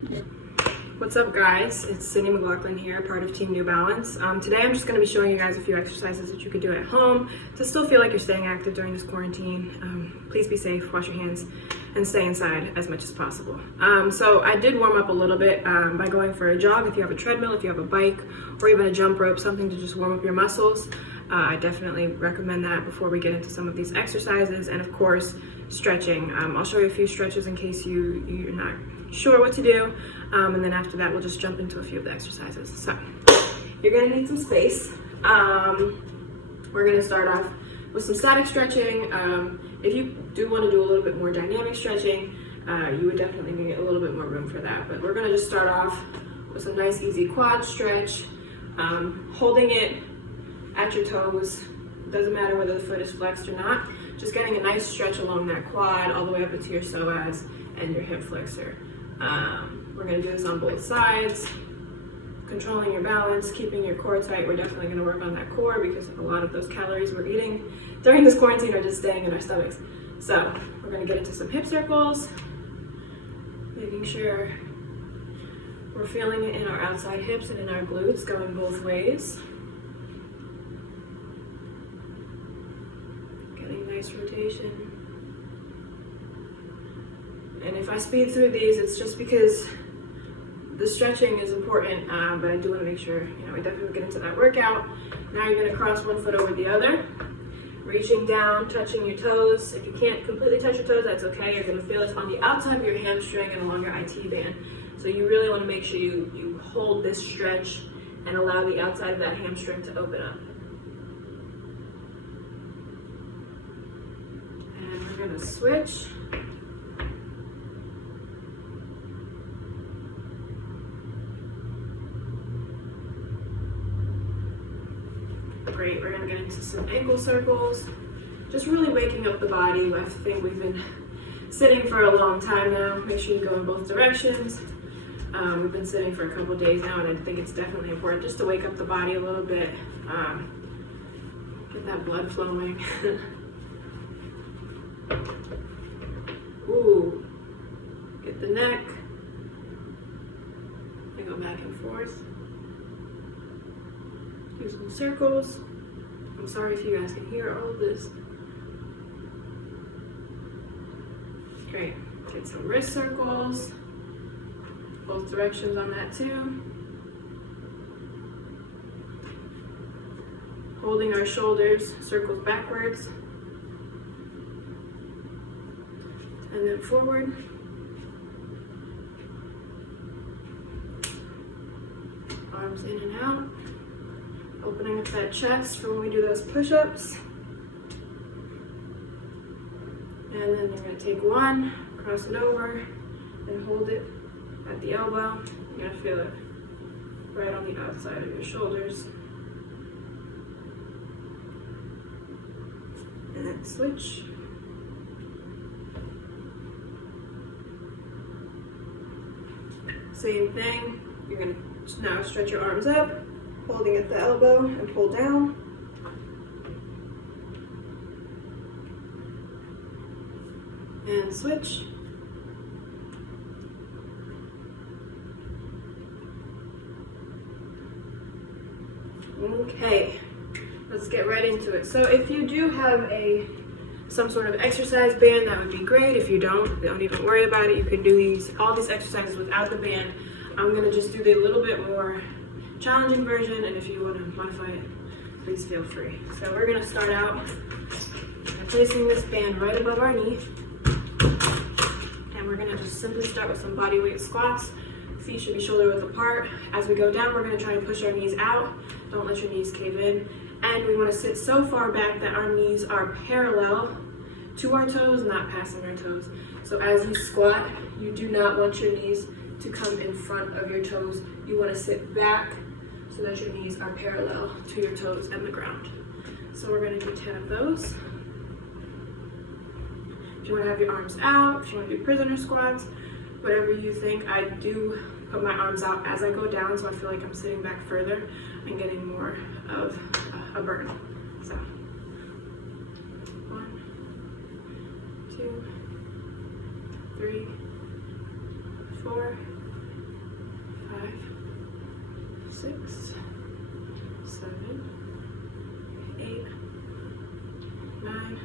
What's up guys, it's SydneyMcLaughlin here, part of Team New Balance. Today I'm just going to be showing you guys a few exercises that you could do at home to still feel like you're staying active during this quarantine. Please be safe, wash your hands, and stay inside as much as possible. So I did warm up a little bit by going for a jog. If you have a treadmill, if you have a bike, or even a jump rope, something to just warm up your muscles. I definitely recommend that before we get into some of these exercises, and of course stretching. I'll show you a few stretches in case you're not sure what to do, and then after that we'll just jump into a few of the exercises. So you're going to need some space. We're going to start off with some static stretching. If you do want to do a little bit more dynamic stretching, you would definitely need a little bit more room for that, but we're going to just start off with some nice easy quad stretch, holding it at your toes. Doesn't matter whether the foot is flexed or not, just getting a nice stretch along that quad all the way up into your psoas and your hip flexor. We're going to do this on both sides, controlling your balance, keeping your core tight. We're definitely going to work on that core because a lot of those calories we're eating during this quarantine are just staying in our stomachs. So we're going to get into some hip circles, making sure we're feeling it in our outside hips and in our glutes, going both ways. Getting nice rotation. And if I speed through these, it's just because the stretching is important, but I do want to make sure, we definitely get into that workout. Now you're going to cross one foot over the other, reaching down, touching your toes. If you can't completely touch your toes, that's okay. You're going to feel this on the outside of your hamstring and along your IT band. So you really want to make sure you hold this stretch and allow the outside of that hamstring to open up. And we're going to switch. Great, we're going to get into some ankle circles, just really waking up the body. I think we've been sitting for a long time now. Make sure you go in both directions. We've been sitting for a couple days now, and I think it's definitely important just to wake up the body a little bit, get that blood flowing. Ooh, get the neck, and go back and forth. Do some circles. I'm sorry if you guys can hear all of this. Great. Get some wrist circles. Both directions on that too. Holding our shoulders, circles backwards. And then forward. Arms in and out. Opening up that chest for when we do those push-ups. And then you're going to take one, cross it over, and hold it at the elbow. You're going to feel it right on the outside of your shoulders. And then switch. Same thing. You're going to now stretch your arms up, holding at the elbow and pull down. And switch. Okay, let's get right into it. So if you do have some sort of exercise band, that would be great. If you don't even worry about it. You can do all these exercises without the band. I'm gonna just do the little bit more challenging version, and if you want to modify it, please feel free. So we're going to start out by placing this band right above our knee, and we're going to just simply start with some body weight squats. Feet should be shoulder width apart. As we go down, we're going to try to push our knees out. Don't let your knees cave in, and we want to sit so far back that our knees are parallel to our toes, not passing our toes. So as you squat, you do not want your knees to come in front of your toes. You want to sit back so that your knees are parallel to your toes and the ground. So we're going to do 10 of those. If you want to have your arms out, if you want to do prisoner squats, whatever you think. I do put my arms out as I go down, so I feel like I'm sitting back further and getting more of a burn. So 1, 2, 3, 4, 6, 7, 8, 9,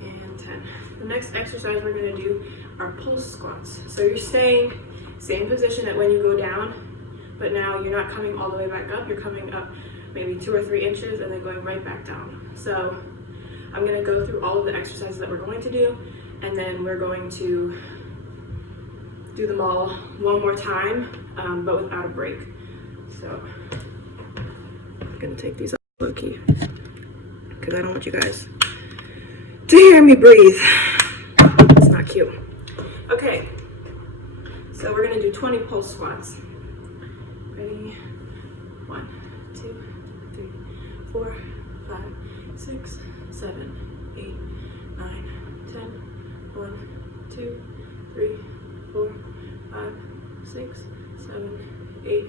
and 10. The next exercise we're going to do are pulse squats. So you're staying same position that when you go down, but now you're not coming all the way back up. You're coming up maybe 2 or 3 inches and then going right back down. So I'm going to go through all of the exercises that we're going to do, and then we're going to do them all one more time, but without a break. So I'm going to take these off low key because I don't want you guys to hear me breathe. It's not cute. Okay, so we're going to do 20 pulse squats. Ready? 1, 2, 3, 4, 5, 6, 7, 8, 9, 10. 1, 2, 3, 4, 5, 6, 7, 8,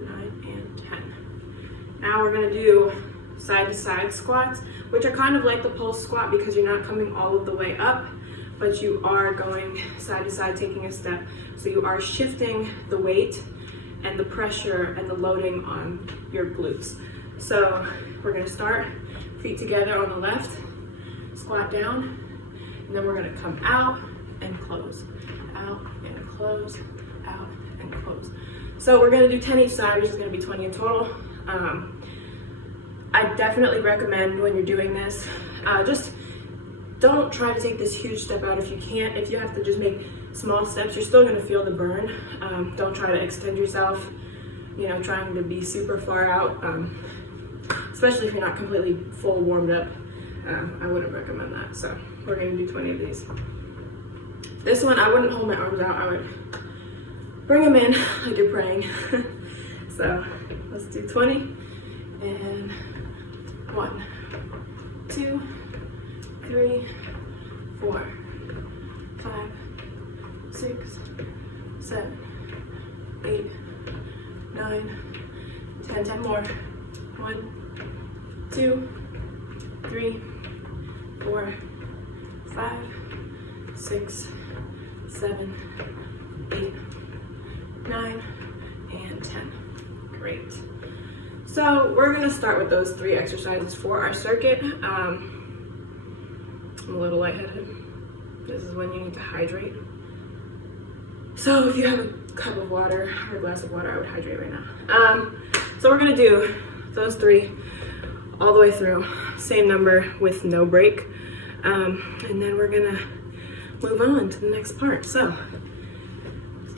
9, and 10. Now we're going to do side to side squats, which are kind of like the pulse squat because you're not coming all of the way up, but you are going side to side, taking a step. So you are shifting the weight and the pressure and the loading on your glutes. So we're going to start feet together on the left, squat down, and then we're going to come out and close, out and close, out and close. So we're going to do 10 each side, which is going to be 20 in total. I definitely recommend when you're doing this, just don't try to take this huge step out if you can't. If you have to just make small steps, you're still going to feel the burn. Don't try to extend yourself, you know, trying to be super far out, especially if you're not completely full warmed up. I wouldn't recommend that. So we're going to do 20 of these. This one, I wouldn't hold my arms out. I would bring them in like you're praying. So let's do 20 and 1, 2, 3, 4, 5, 6, 7, 8, 9, 10. 10 more. 1, 2, 3, 4, 5, 6, 7, 8, 9, and 10. Great. So we're going to start with those 3 exercises for our circuit. I'm a little lightheaded. This is when you need to hydrate. So if you have a cup of water or a glass of water, I would hydrate right now. So we're going to do those 3 all the way through, same number with no break. And then we're going to move on to the next part. So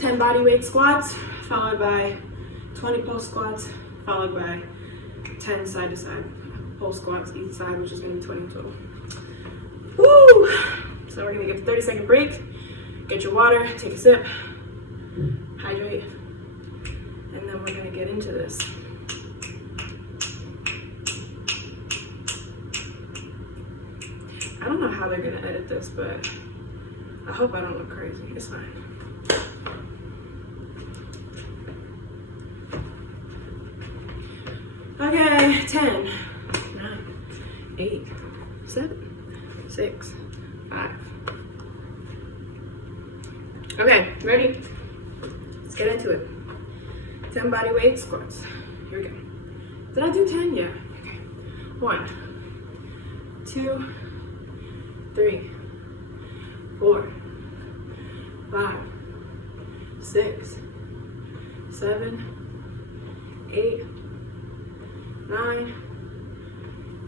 10 body weight squats, followed by 20 pulse squats, followed by 10 side to side pulse squats each side, which is going to be 20 in total. Woo! So we're going to give a 30-second break, get your water, take a sip, hydrate, and then we're going to get into this. I don't know how they're going to edit this, but I hope I don't look crazy. It's fine. Okay, 10, 9, 8, 7, 6, 5. Okay, ready? Let's get into it. 10 body weight squats. Here we go. Did I do 10? Yeah. Okay. 1, 2, 3, 4, 5, 6, 7, 8, 9,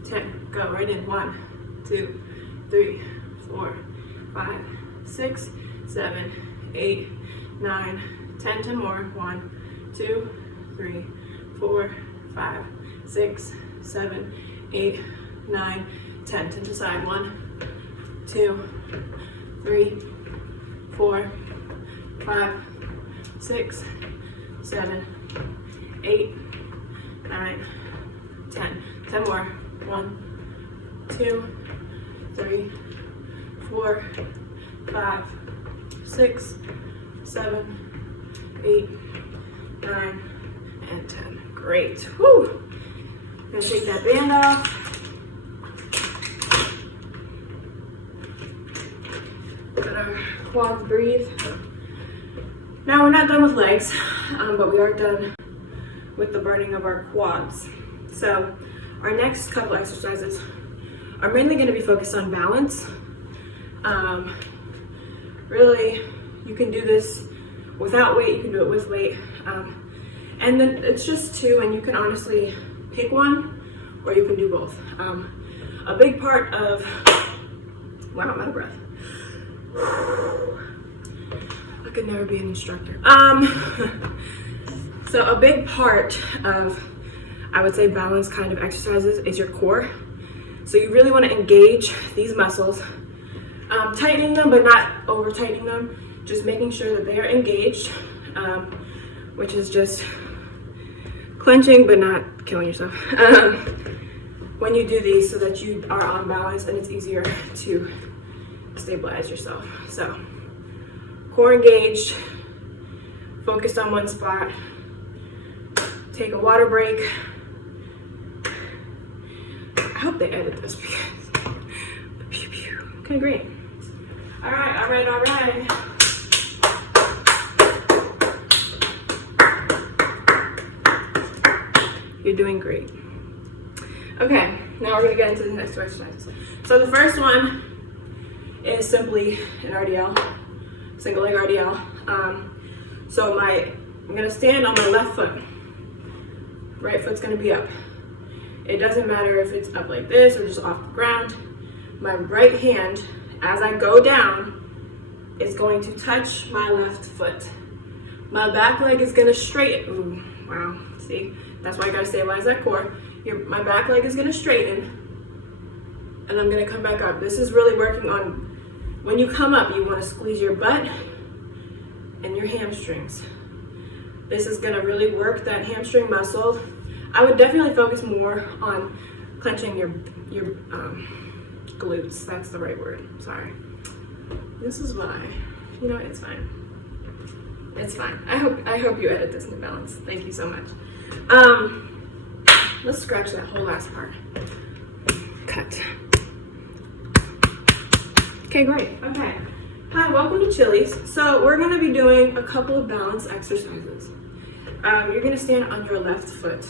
10. Go right in. 1, 2, 3, 4, 5, 6, 7, 8, 9, 10. 10 more. 1, 2, 3, 4, 5, 6, 7, 8, 9, 10. 10 to side. 1, 2, 3, 4, 5, 6, 7, 8, 9, 10. 10 more. 1, 2, 3, 4, 5, 6, 7, 8, 9, and 10. Great. Whew. I'm gonna take that band off. Let our quads breathe. Now we're not done with legs, but we are done with the burning of our quads. So our next couple exercises are mainly going to be focused on balance. Really, you can do this without weight, you can do it with weight. And then it's just two, and you can honestly pick one or you can do both. A big part of, wow, I'm out of breath. I could never be an instructor. So a big part of, I would say, balance kind of exercises is your core. So you really want to engage these muscles, tightening them but not over tightening them, just making sure that they are engaged, which is just clenching but not killing yourself when you do these, so that you are on balance and it's easier to stabilize yourself. So core engaged, focused on one spot. Take a water break. I hope they edit this because pew, pew. Okay, great. All right. You're doing great. Okay, now we're gonna get into the next two exercises. So the first one is simply an RDL, single leg RDL. So I'm gonna stand on my left foot. Right foot's gonna be up. It doesn't matter if it's up like this or just off the ground. My right hand, as I go down, is going to touch my left foot. My back leg is gonna straighten. Ooh, wow, see? That's why I gotta stabilize that core. My back leg is gonna straighten, and I'm gonna come back up. This is really working on, when you come up, you wanna squeeze your butt and your hamstrings. This is gonna really work that hamstring muscle. I would definitely focus more on clenching your glutes. That's the right word, sorry. This is why, you know, it's fine. It's fine. I hope you edit this in balance. Thank you so much. Let's scratch that whole last part. Cut. Okay, great. Okay. Hi, welcome to Chili's. So we're gonna be doing a couple of balance exercises. You're gonna stand on your left foot.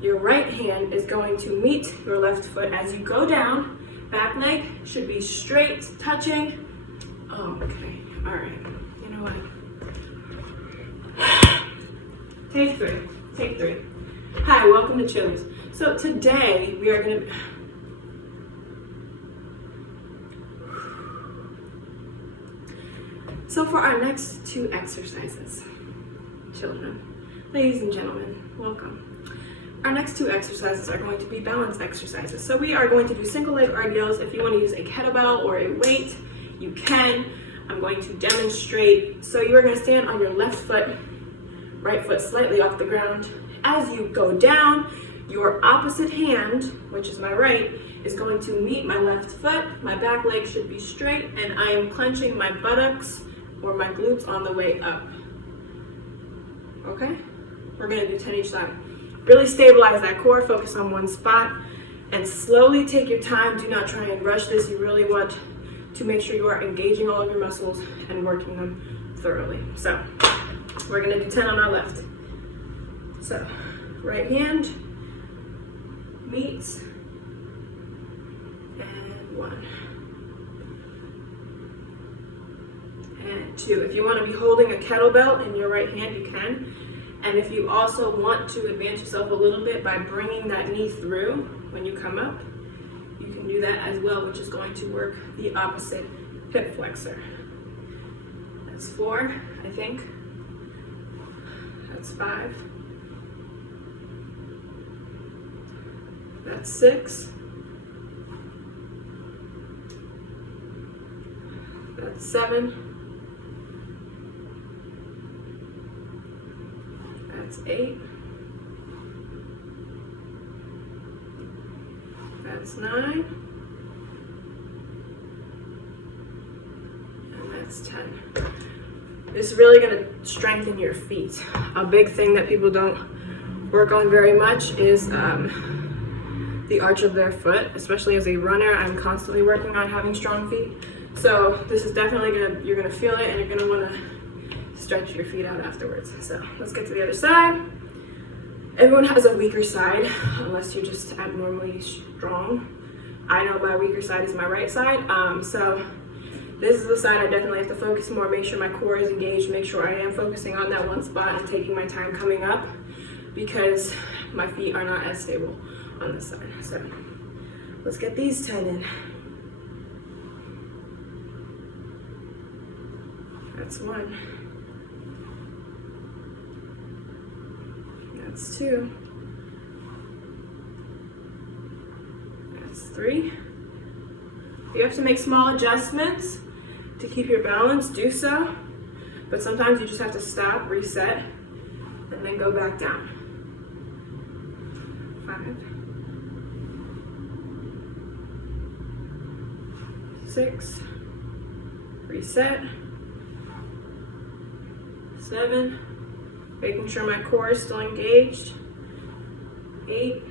Your right hand is going to meet your left foot as you go down. Back leg should be straight, touching. Oh, okay. All right. You know what? Take three. Hi, welcome to Chili's. So today we are gonna, so for our next two exercises, children, ladies and gentlemen, welcome. Our next two exercises are going to be balance exercises. So we are going to do single leg RDLs. If you want to use a kettlebell or a weight, you can. I'm going to demonstrate. So you are going to stand on your left foot, right foot slightly off the ground. As you go down, your opposite hand, which is my right, is going to meet my left foot. My back leg should be straight, and I am clenching my buttocks or my glutes on the way up. Okay? We're gonna do 10 each side. Really stabilize that core, focus on one spot, and slowly take your time. Do not try and rush this. You really want to make sure you are engaging all of your muscles and working them thoroughly. So, we're gonna do 10 on our left. So, right hand meets, and 1, and 2. If you want to be holding a kettlebell in your right hand, you can. And if you also want to advance yourself a little bit by bringing that knee through when you come up, you can do that as well, which is going to work the opposite hip flexor. That's 4, I think. That's 5. That's 6. That's 7. That's 8. That's 9. And that's 10. This is really going to strengthen your feet. A big thing that people don't work on very much is the arch of their foot. Especially as a runner, I'm constantly working on having strong feet. So this is definitely you're gonna feel it, and you're gonna wanna stretch your feet out afterwards. So let's get to the other side. Everyone has a weaker side, unless you're just abnormally strong. I know my weaker side is my right side, so this is the side I definitely have to focus more, make sure my core is engaged, make sure I am focusing on that one spot and taking my time coming up, because my feet are not as stable on this side. So let's get these 10 in. That's 1. That's 2. That's 3. If you have to make small adjustments to keep your balance, do so. But sometimes you just have to stop, reset, and then go back down. 5. 6. Reset. 7. Making sure my core is still engaged. 8.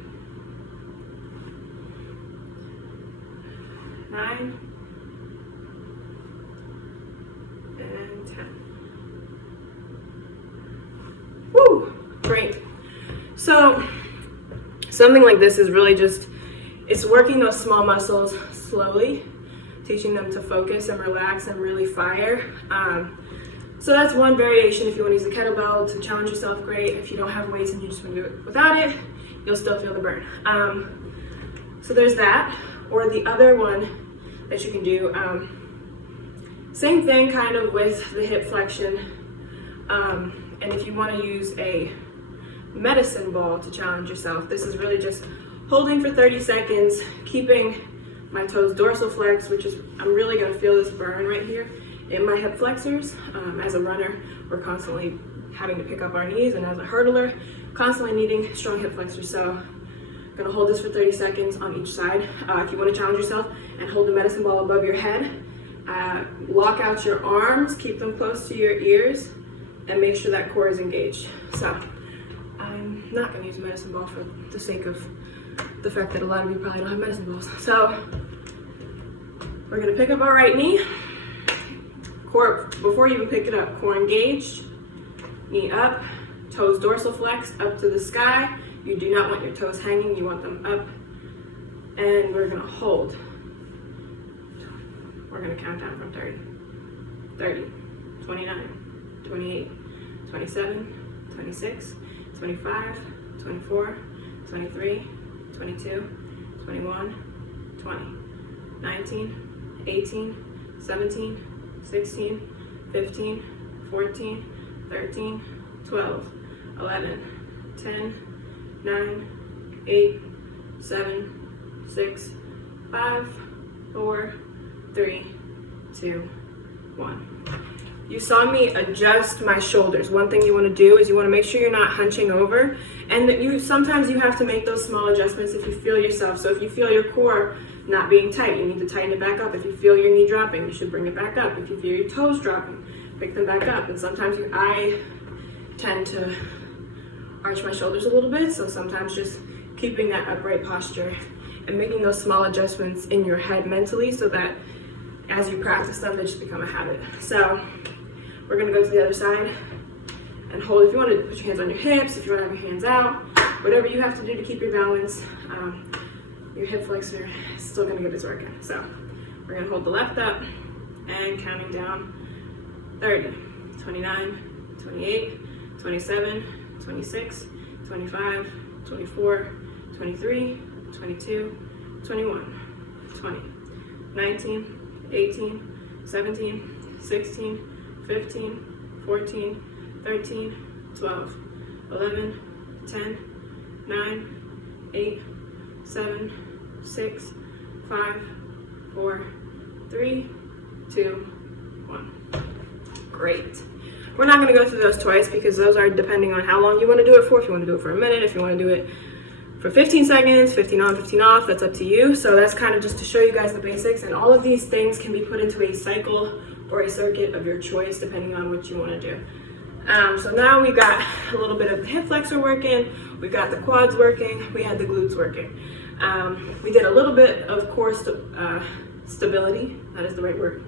9. And 10. Woo! Great. So something like this is really just, it's working those small muscles slowly, teaching them to focus and relax and really fire. So that's one variation. If you want to use the kettlebell to challenge yourself, great. If you don't have weights and you just want to do it without it, you'll still feel the burn. So there's that. Or the other one that you can do, same thing kind of with the hip flexion. And if you want to use a medicine ball to challenge yourself, this is really just holding for 30 seconds, keeping my toes dorsal flexed, which is, I'm really going to feel this burn right here in my hip flexors. As a runner, we're constantly having to pick up our knees, and as a hurdler, constantly needing strong hip flexors. So I'm going to hold this for 30 seconds on each side. If you want to challenge yourself and hold the medicine ball above your head, lock out your arms, keep them close to your ears, and make sure that core is engaged. So I'm not going to use a medicine ball for the sake of the fact that a lot of you probably don't have medicine balls. So we're going to pick up our right knee. Core, before you even pick it up, core engaged, knee up, toes dorsal flexed up to the sky. You do not want your toes hanging, you want them up. And we're gonna hold. We're gonna count down from 30. 30, 29, 28, 27, 26, 25, 24, 23, 22, 21, 20, 19, 18, 17, 16, 15, 14, 13, 12, 11, 10, 9, 8, 7, 6, 5, 4, 3, 2, 1. You saw me adjust my shoulders. One thing you want to do is you want to make sure you're not hunching over, and that sometimes you have to make those small adjustments if you feel yourself. So if you feel your core not being tight, you need to tighten it back up. If you feel your knee dropping, you should bring it back up. If you feel your toes dropping, pick them back up. And sometimes I tend to arch my shoulders a little bit, so sometimes just keeping that upright posture and making those small adjustments in your head mentally, so that as you practice them, they just become a habit. So we're gonna go to the other side and hold. If you want to put your hands on your hips, if you want to have your hands out, whatever you have to do to keep your balance, your hip flexor is still gonna get its work in. So we're gonna hold the left up and counting down 30, 29, 28, 27, 26, 25, 24, 23, 22, 21, 20, 19, 18, 17, 16, 15, 14, 13, 12, 11, 10, 9, 8, 7, 6, 5, 4, 3, 2, 1. Great. We're not going to go through those twice because those are depending on how long you want to do it for. If you want to do it for a minute, if you want to do it for 15 seconds, 15 on, 15 off, that's up to you. So that's kind of just to show you guys the basics, and all of these things can be put into a cycle or a circuit of your choice depending on what you want to do. So now we've got a little bit of the hip flexor working, we've got the quads working, we had the glutes working. We did a little bit of core stability, that is the right word,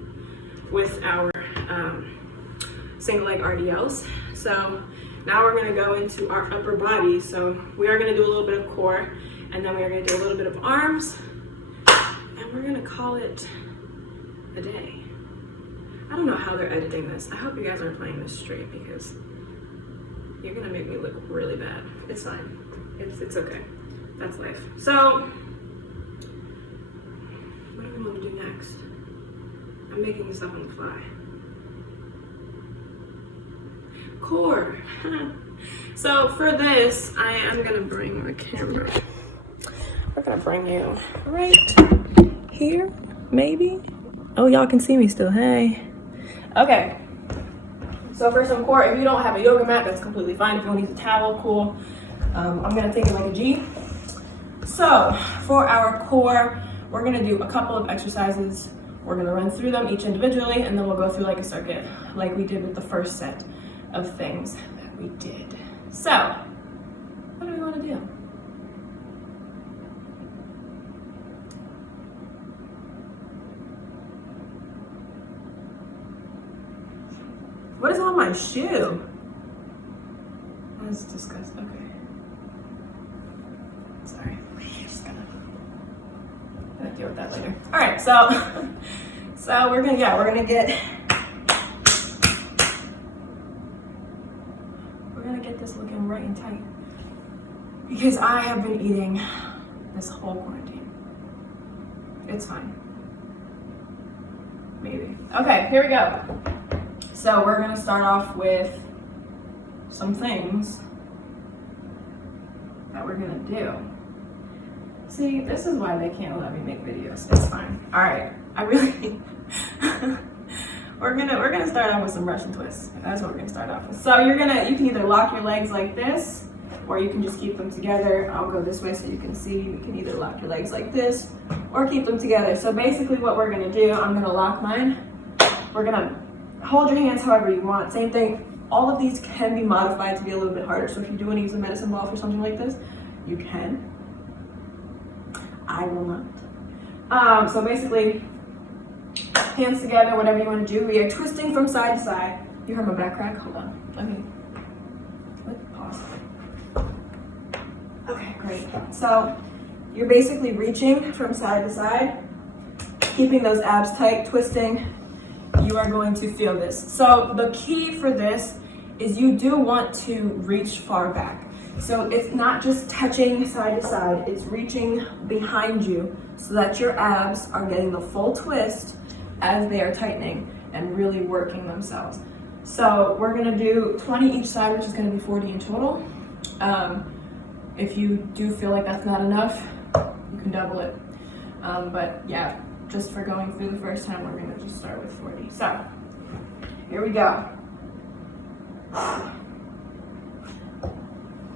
with our single leg RDLs. So Now we're gonna go into our upper body. So we are gonna do a little bit of core, and then we are gonna do a little bit of arms, and we're gonna call it a day. I don't know how they're editing this. I hope you guys aren't playing this straight because you're gonna make me look really bad. It's fine. It's okay. That's life. So, what do we want to do next? I'm making this up on the fly. Core. So for this, I am gonna bring the camera. We're gonna bring you right here, maybe. Oh, y'all can see me still. Hey. Okay. So for some core, if you don't have a yoga mat, that's completely fine. If you want to use a towel, cool. I'm gonna take it like a G. So for our core, we're gonna do a couple of exercises. We're gonna run through them each individually, and then we'll go through like a circuit, like we did with the first set of things that we did. So, what do we wanna do? What is on my shoe? That's disgusting. Okay. Sorry. Just gonna deal with that later. All right, so we're gonna get this looking right and tight because I have been eating this whole quarantine. It's fine. Maybe. Okay, here we go. So we're gonna start off with some things that we're gonna do. See, this is why they can't let me make videos. It's fine. All right, we're gonna start off with some Russian twists. That's what we're gonna start off with. So you can either lock your legs like this, or you can just keep them together. I'll go this way so you can see. You can either lock your legs like this, or keep them together. So basically what we're gonna do, I'm gonna lock mine. We're gonna hold your hands however you want. Same thing. All of these can be modified to be a little bit harder. So if you do want to use a medicine ball for something like this, you can. I will not. So basically, hands together, whatever you want to do. We are twisting from side to side. You heard my back crack? Hold on. Let's pause. Okay, great. So you're basically reaching from side to side, keeping those abs tight, twisting. You are going to feel this. So the key for this is you do want to reach far back. So it's not just touching side to side, it's reaching behind you so that your abs are getting the full twist as they are tightening and really working themselves. So we're gonna do 20 each side, which is gonna be 40 in total. If you do feel like that's not enough, you can double it. But yeah, just for going through the first time, we're gonna just start with 40. So, here we go.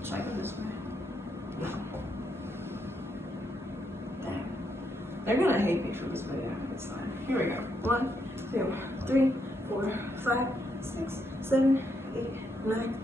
Should I go this way? No. Dang. They're gonna hate me for this video. It's fine. Here we go. 1, 2, 3, 4, 5, 6, 7, 8, 9, 10.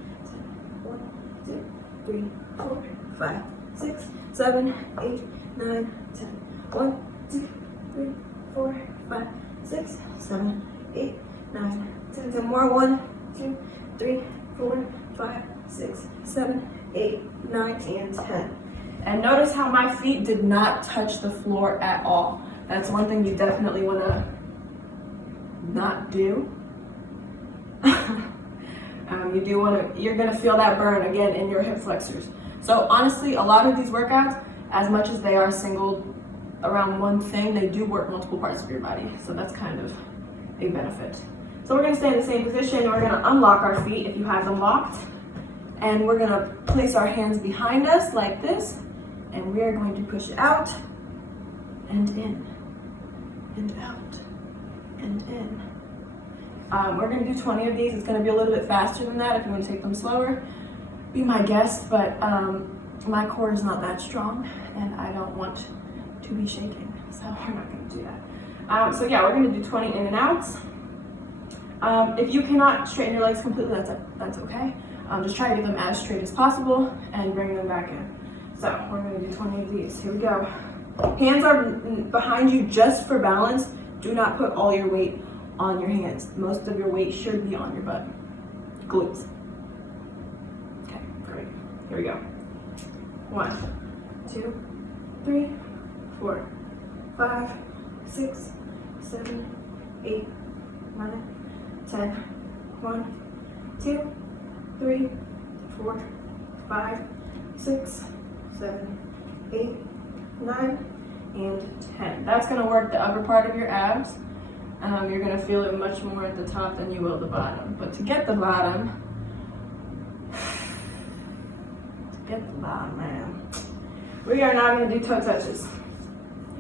1, 2, 3, 4, 5, 6, 7, 8, 9, 10. 1, 2, 3, 4, 5, 6, 7, 8, 9, 10. 10 more. 1, 2, 3, 4, 5, 6, 7, 8, 9, and 10. And notice how my feet did not touch the floor at all. That's one thing you definitely want to not do. You're going to feel that burn again in your hip flexors. So honestly, a lot of these workouts, as much as they are singled around one thing, they do work multiple parts of your body. So that's kind of a benefit. So we're going to stay in the same position. We're going to unlock our feet if you have them locked. And we're going to place our hands behind us like this. And we are going to push it out and in and out and in. We're going to do 20 of these. It's going to be a little bit faster than that if you want to take them slower. Be my guest, but my core is not that strong and I don't want to be shaking. So we're not going to do that. So yeah, we're going to do 20 in and outs. If you cannot straighten your legs completely, that's okay. Just try to get them as straight as possible and bring them back in. So we're going to do 20 of these. Here we go. Hands are behind you just for balance. Do not put all your weight on your hands. Most of your weight should be on your butt. Glutes. Here we go. 1, 2, 3, 4, 5, 6, 7, 8, 9, 10. 1, 2, 3, 4, 5, 6, 7, 8, 9, and 10. That's going to work the upper part of your abs. You're going to feel it much more at the top than you will the bottom. But to get the bottom, man, we are now going to do toe touches.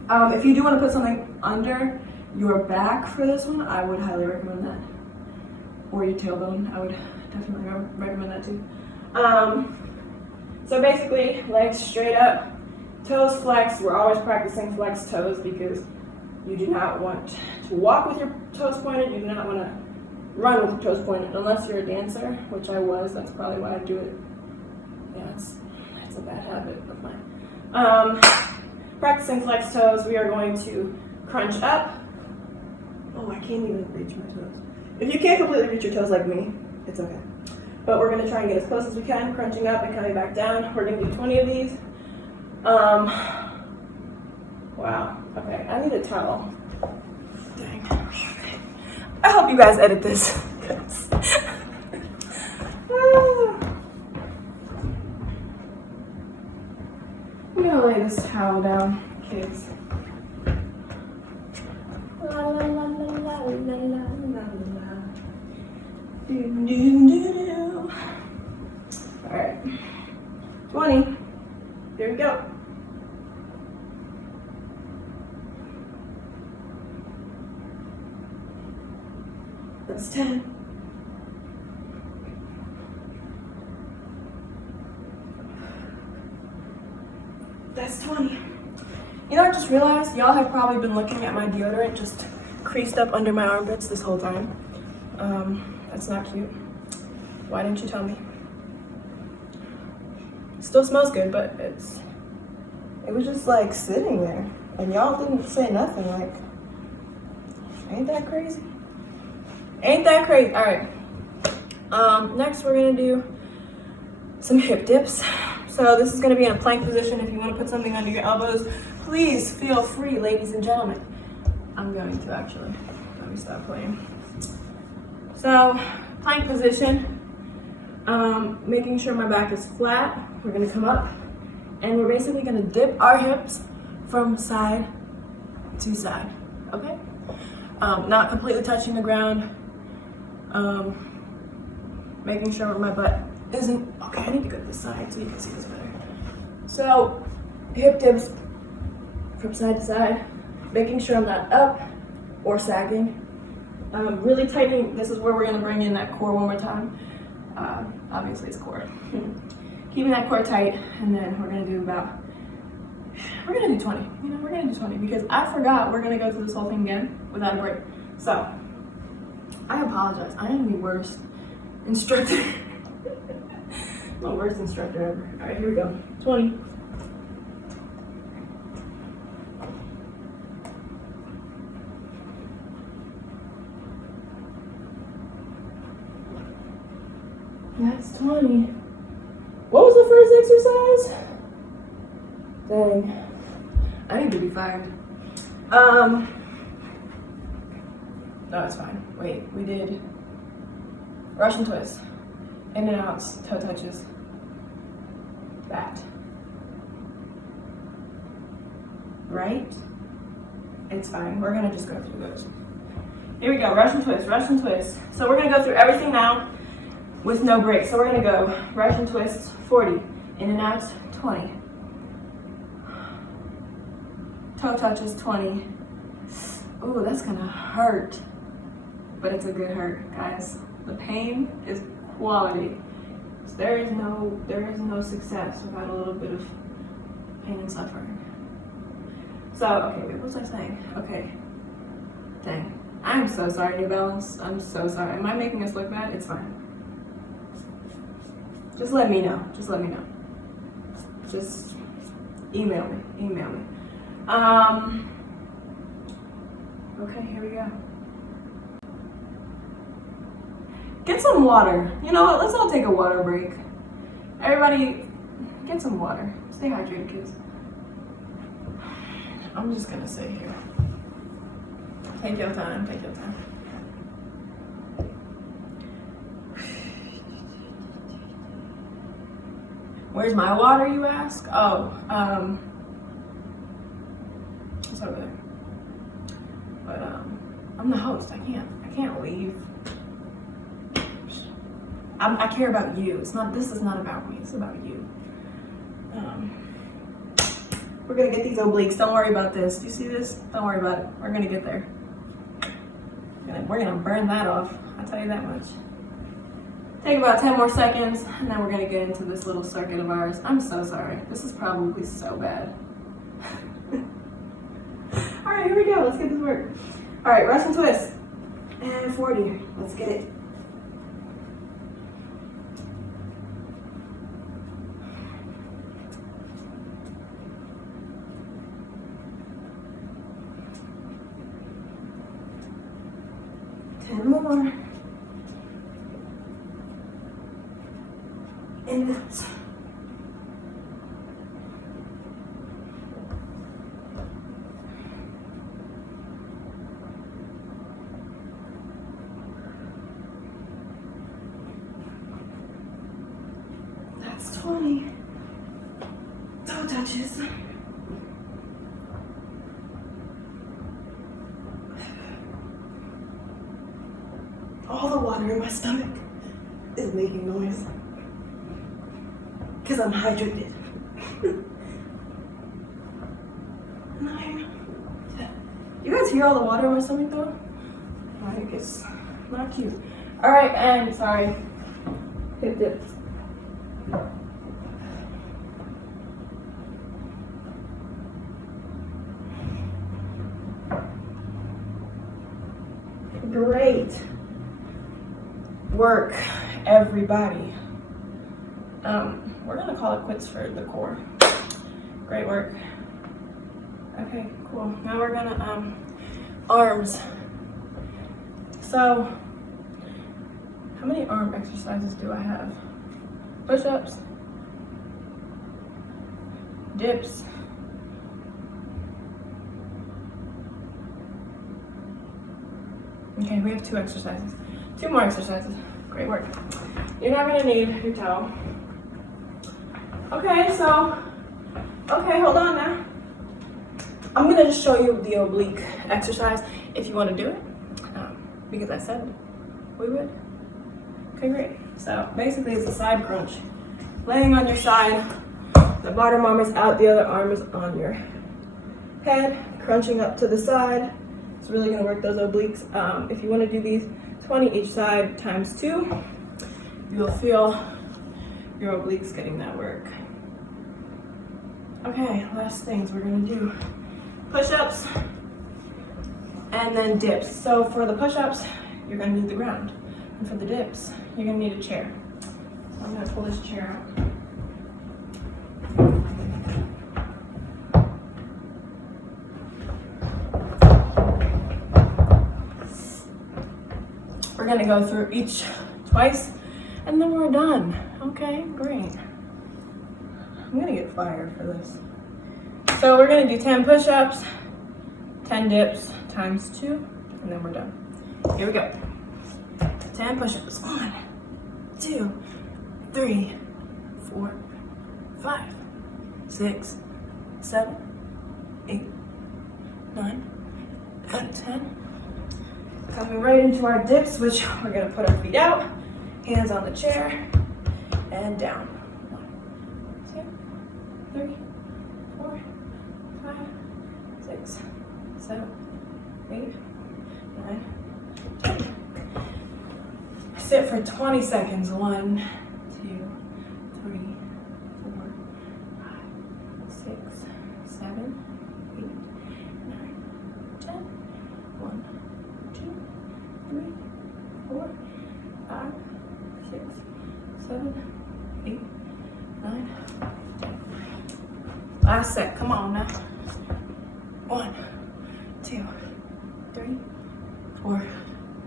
If you do want to put something under your back for this one, I would highly recommend that. Or your tailbone, I would definitely recommend that too. So basically, legs straight up, toes flexed. We're always practicing flexed toes because you do not want to walk with your toes pointed. You do not want to run with your toes pointed unless you're a dancer, which I was. That's probably why I do it. Yeah, it's a bad habit of mine. Practicing flexed toes, we are going to crunch up. Oh, I can't even reach my toes. If you can't completely reach your toes like me, it's okay. But we're gonna try and get as close as we can, crunching up and coming back down. We're gonna do 20 of these. Wow, okay, I need a towel. Dang. I hope you guys edit this. I'm gonna lay this towel down, kids. La la la la la la la la la. Do do do do. All right, 20. There we go. That's 10. That's 20. You know, I just realized y'all have probably been looking at my deodorant just creased up under my armpits this whole time. That's not cute. Why didn't you tell me? It still smells good, but it was just like sitting there. And y'all didn't say nothing. Like, ain't that crazy? Ain't that crazy? All right. Next we're gonna do some hip dips. So this is gonna be in a plank position. If you wanna put something under your elbows, please feel free, ladies and gentlemen. I'm going to actually. Let me stop playing. So, plank position. Making sure my back is flat. We're gonna come up and we're basically gonna dip our hips from side to side, okay? Not completely touching the ground. Making sure my butt isn't, okay, I need to go to the side so you can see this better. So, hip dips from side to side, making sure I'm not up or sagging. Really tightening, this is where we're gonna bring in that core one more time. Obviously it's core. Keeping that core tight, and then we're gonna do 20. You know, we're gonna do 20 because I forgot we're gonna go through this whole thing again without a break. So, I apologize. I am the worst instructor. My worst instructor ever. All right, here we go. 20. That's 20. What was the first exercise? Dang. I need to be fired. No, it's fine. Wait, we did Russian twist, in and outs, toe touches, that. Right? It's fine. We're gonna just go through those. Here we go, Russian twist, Russian twist. So we're gonna go through everything now with no break. So we're gonna go Russian twists, 40, in and outs, 20. Toe touches, 20. Ooh, that's gonna hurt. But it's a good hurt, guys. The pain is quality. So there is no success without a little bit of pain and suffering. So, okay, wait, what was I saying? Okay. Dang. I'm so sorry, New Balance. I'm so sorry. Am I making us look bad? It's fine. Just let me know. Just let me know. Just email me. Email me. Okay, here we go. Get some water. You know what? Let's all take a water break. Everybody, get some water. Stay hydrated, kids. I'm just gonna sit here. Take your time, take your time. Where's my water, you ask? Oh, it's over there. But I'm the host. I can't leave. I care about you. This is not about me. It's about you. We're gonna get these obliques. Don't worry about this. Do you see this? Don't worry about it. We're gonna get there. We're gonna burn that off. I'll tell you that much. Take about 10 more seconds, and then we're gonna get into this little circuit of ours. I'm so sorry. This is probably so bad. All right, here we go. Let's get this work. All right, Russian twist. And 40. Let's get it. More. And out. That's 20. Toe touches. All the water in my stomach is making noise because I'm hydrated. 9, 10. You guys hear all the water in my stomach though? Like it's not cute. All right, and sorry, hip dip. Great work, everybody. We're gonna call it quits for the core. Great work. Okay, cool. Now we're gonna arms. So how many arm exercises do I have? Push-ups, dips, okay, we have 2 exercises. 2 more exercises. Great work. You're not gonna need your towel. Okay, hold on now. I'm gonna just show you the oblique exercise if you wanna do it, because I said we would. Okay, great. So basically it's a side crunch. Laying on your side, the bottom arm is out, the other arm is on your head, crunching up to the side. It's really gonna work those obliques. If you wanna do these 20 each side times 2, you'll feel your obliques getting that work. Okay, last things we're gonna do. Push-ups and then dips. So for the push-ups, you're gonna need the ground. And for the dips, you're gonna need a chair. So I'm gonna pull this chair out. We're gonna go through each twice and then we're done. Okay, great. I'm gonna get fired for this. So we're gonna do 10 push-ups, 10 dips times 2, and then we're done. Here we go. 10 push-ups. 1, 2, 3, 4, 5, 6, 7, 8, 9, and 10. Coming right into our dips, which we're gonna put our feet out, hands on the chair, and down. 1, 2, 3, 4, 5, 6, 7, 8, 9, 10. Sit for 20 seconds. 1, 2, 3, 4, 5, 6, 7, 8, 9, 10. 1, 2, 3, 4, 5, 6, 7, 8, 9, 10. Last set. Come on now. 1, 2, 3, 4,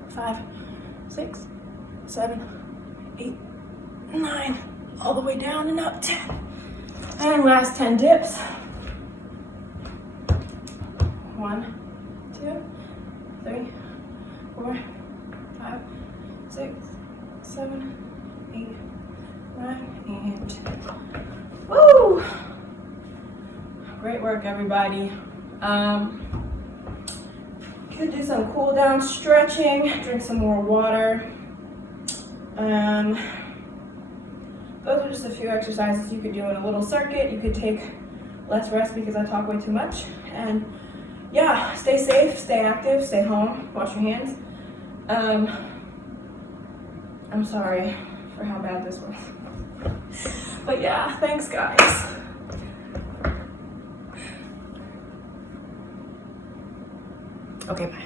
5, 6, 7, 8, 9. All the way down and up. 10. And last 10 dips. 1, 2, 3, 4, 5, 6, 7, 8, 9, and woo! Great work, everybody. Could do some cool down stretching, drink some more water. Those are just a few exercises you could do in a little circuit. You could take less rest because I talk way too much. And yeah, stay safe, stay active, stay home, wash your hands. I'm sorry for how bad this was. But yeah, thanks guys. Okay, bye.